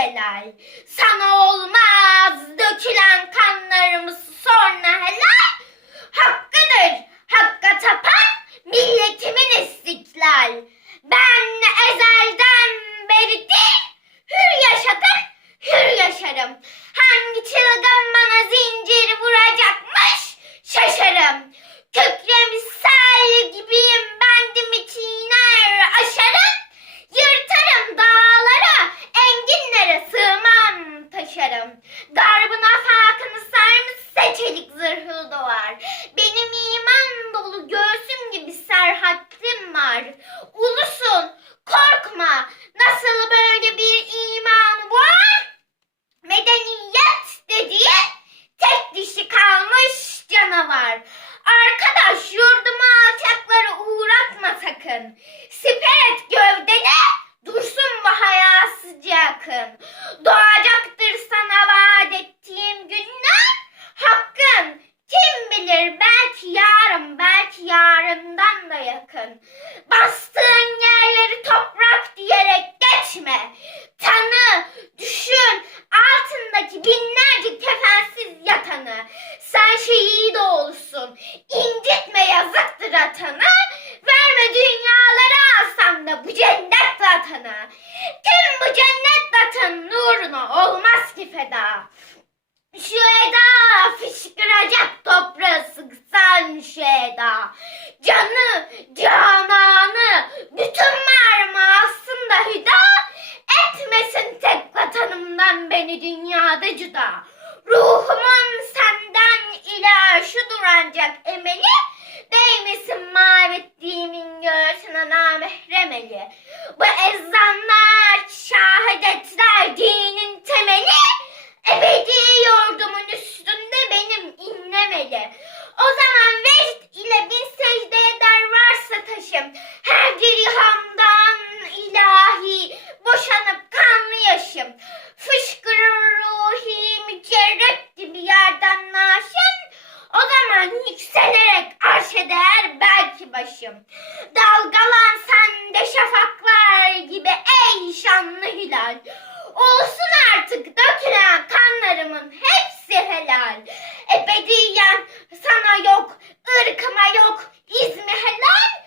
celal. Sana olmaz dökülen kanlarımız uğratma sakın. Siper et gövdene dursun bu hayasızca akın. Doğacaktır sana vaat ettiğim günler. Hakkın kim bilir belki yarın belki yarından da yakın. Bastığın yerleri toprak diyerek geçme. Tanı, düşün altındaki binlerce kefensiz yatanı. Sen şehit olsun. incitme yazıktır atanı. Verme dünyalara alsam da bu cennet vatanı. Kim bu cennet vatanı nuruna olmaz ki feda. Şu eda fışkıracak toprağı sıksan şu eda. Canı, cananı, bütün mermi aslında hüda. Etmesin tek vatanımdan beni dünyada cüda. Ruhumun senden ila şu durancak emeli. Değmesin mahvettiğimin göğsüne namehremeli. Bu ezanlar, şahadetler dinin temeli. Ebedi yurdumun üstünde benim inlemeli. O zaman vecd ile bin secde eder varsa taşım. Her gerihamdan ilahi boşanıp kanlı yaşım. Fışkırır ruhi mücerrep gibi yerden naşım. O zaman yükselerek arş eder belki başım. Dalgalan sen de şafaklar helal. Ebediyen sana yok, ırkıma yok, izmi helal,